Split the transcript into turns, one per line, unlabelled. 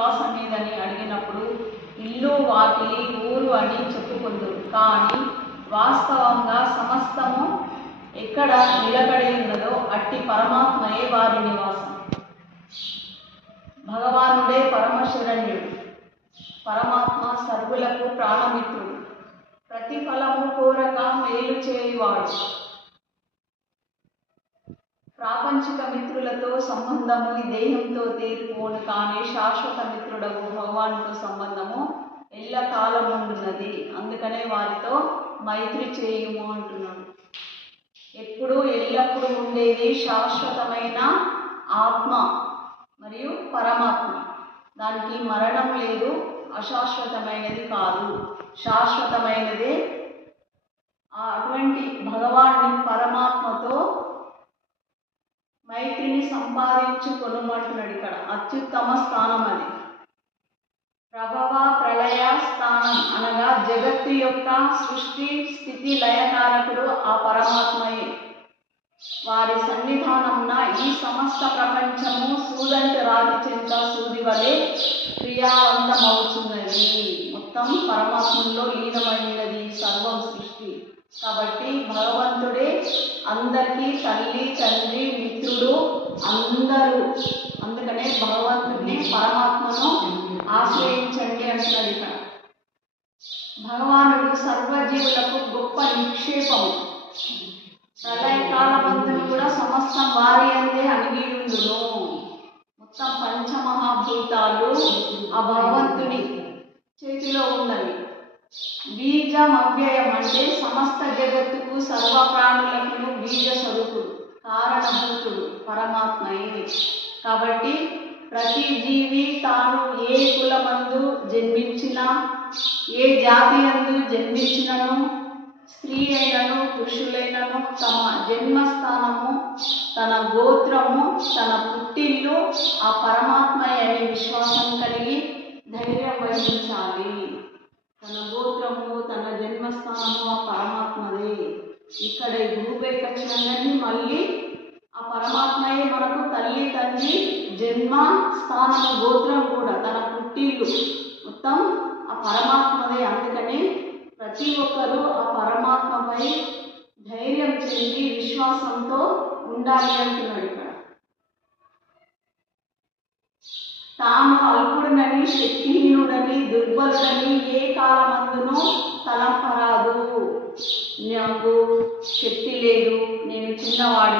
నివాసం ఏదని అడిగినప్పుడు ఇల్లు వాకిలి ఊరు అని చెప్పుకుందరు కానీ వాస్తవంగా సమస్తము ఎక్కడ నిలబడి ఉన్నదో అట్టి పరమాత్మయే వారి నివాసం. భగవానుడే పరమశరణ్యుడు. పరమాత్మ సర్వులకు ప్రాణమిత్రుడు. ప్రతిఫలము కోరక మేలు చేయువాడు. ప్రాపంచిక మిత్రులతో సంబంధము ఈ దేహంతో తీరిపోను కానీ శాశ్వత మిత్రుడకు భగవానుతో సంబంధము ఎల్ల కాలముండున్నది అందుకనే వారితో మైత్రి చేయుము అంటున్నాడు. ఎప్పుడు ఎల్లప్పుడూ ఉండేది శాశ్వతమైన ఆత్మ మరియు పరమాత్మ. దానికి మరణం లేదు అశాశ్వతమైనది కాదు. శాశ్వతమైనదే ఆ అటువంటి భగవాన్ని సంపాదించుకొనమంటున్నాడు ఇక్కడ. అత్యుత్తమ స్థానం అది. ప్రభవ ప్రళయ స్థానం అనగా జగత్తు యొక్క సృష్టి స్థితి లయకారకుడు ఆ పరమాత్మయే. వారి సన్నిధానమున ఈ సమస్త ప్రపంచము సూదంటి రాతి చెంత సూది వలె క్రియావంతమవుతున్నది. మొత్తం పరమాత్మలో లీనమైనది. కాబట్టి భగవంతుడే అందరికీ తల్లి తండ్రి మిత్రుడు అందరూ. అందుకనే భగవంతుడిని పరమాత్మను ఆశ్రయించండి అంటున్నాడు ఇక్కడ. భగవానుడు సర్వజీవులకు గొప్ప నిక్షేపము. ప్రళయకాలమందును కూడా సమస్తం వారి అందే అణిగియుండును మొత్తం పంచమహాభూతాలు ఆ భగవంతుని చేతిలో ఉన్నవి. బీజ అవ్యయం అంటే సమస్త జగత్తుకు సర్వ ప్రాణులకు బీజ స్వరూపుడు కారణభూతుడు పరమాత్మయే. కాబట్టి ప్రతి జీవి తాను ఏ కులమందు జన్మించినా ఏ జాతి అందు జన్మించినను స్త్రీ అయినను పురుషులైనను తమ జన్మస్థానము తన గోత్రము తన పుట్టిల్లు ఆ పరమాత్మ అనే విశ్వాసం కలిగి ధైర్యం వహించాలి. తన గోత్రము తన జన్మస్థానము ఆ పరమాత్మదే. ఇక్కడ ఈ భూపైకి వచ్చినందరినీ మళ్ళీ ఆ పరమాత్మయే మనకు తల్లి తండ్రి జన్మ స్థానం గోత్రం కూడా తన పుట్టిల్లు మొత్తం ఆ పరమాత్మదే. అందుకని ప్రతి ఒక్కరూ ఆ పరమాత్మపై ధైర్యం చెంది విశ్వాసంతో ఉండాలి అంటున్నాడు ఇక్కడ. తాను అల్పుడునని శక్తిహీనుడని దుర్బలుడని ఏ కాలమందునూ తలంపరాదు. నాకు శక్తి లేదు. నేను చిన్నవాడి